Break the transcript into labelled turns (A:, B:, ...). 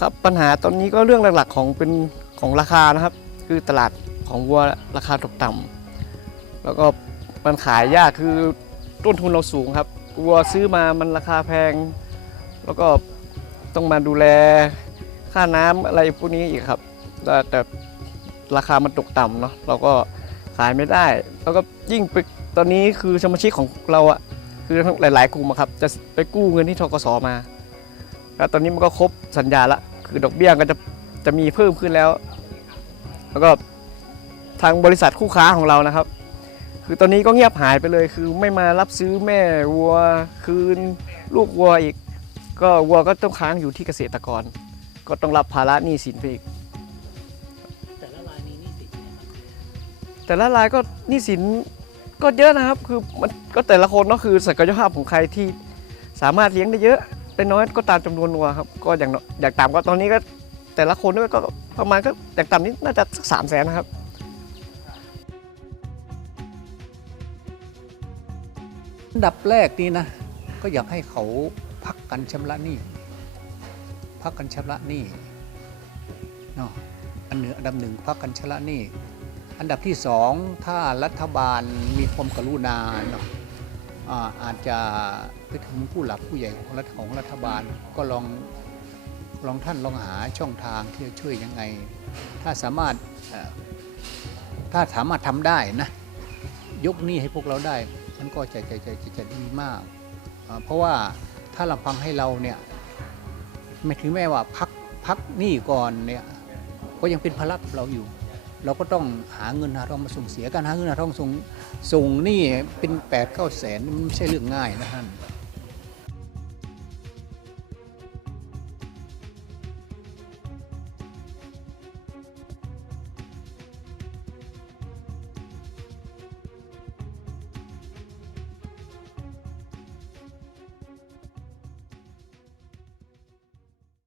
A: ครับปัญหาตอนนี้ก็เรื่องหลักๆของเป็นของราคานะครับ คือตลาดของวัวราคาตกต่ำแล้วก็มันขายยากคือต้นทุนเราสูงครับวัวซื้อมามันราคาแพง แล้วก็ต้องมาดูแลค่าน้ำอะไรพวกนี้อีกครับ แต่ราคามันตกต่ำเนาะเราก็ขายไม่ได้ แล้วก็ยิ่งไปตอนนี้คือสมาชิกของเราอะคือหลาย ๆ กลุ่มครับ จะไปกู้เงินที่ทกสมา แล้วตอนนี้มันก็ครบสัญญาละ คือดอกเบี้ยก็จะจะมีเพิ่มขึ้นแล้ว แล้วก็ทางบริษัทคู่ค้าของเรานะครับ คือตอนนี้ก็เงียบหายไปเลย คือไม่มารับซื้อแม่วัวคืนลูกวัวอีก ก็วัวก็ต้องค้างอยู่ที่เกษตรกร ก็ต้องรับภาระหนี้สินไปอีก
B: แต่ละรายมีหนี้สินเนี่ยครับ
A: แต่ละรายก็หนี้สินก็เยอะนะครับ คือมันก็แต่ละคนเนาะคือศักยภาพของใครที่สามารถเลี้ยงได้เยอะ ได้น้อยก็ตามจำนวนวัวครับก็อย่างอยางต่ำก็ตอนนี้ก็แต่ละคนก็ประมาณก็อยางต่ำนี่น่าจะสักสามแสนนะครับ
C: อันดับแรกนี่นะ ก็อยากให้เขาพักกันชำระหนี้พักกันชำระหนี้เนาะอันเหนึ่งอันดับหนึ่งพักกันชำระหนี้อันดับที่สองถ้ารัฐบาลมีความกรุณาเนาะ อาจจะไปถึงผู้หลักผู้ใหญ่ของรัฐของรัฐบาลก็ลองลองท่านลองหาช่องทางที่จะช่วยยังไง ถ้าสามารถถ้าสามารถทำได้นะยกหนี้ให้พวกเราได้มันก็จะจะจะจะจะดีมาก เพราะว่าถ้าลำพังให้เราเนี่ยไม่ถึงแม้ว่าพักพักหนี้ก่อนเนี่ยก็ยังเป็นภาระเราอยู่ เราก็ต้องหาเงินหาทองมาส่งเสียการหาเงินหาทองส่งส่งนี่เป็นแปดเก้าแสนมันไม่ใช่เรื่องง่ายนะท่าน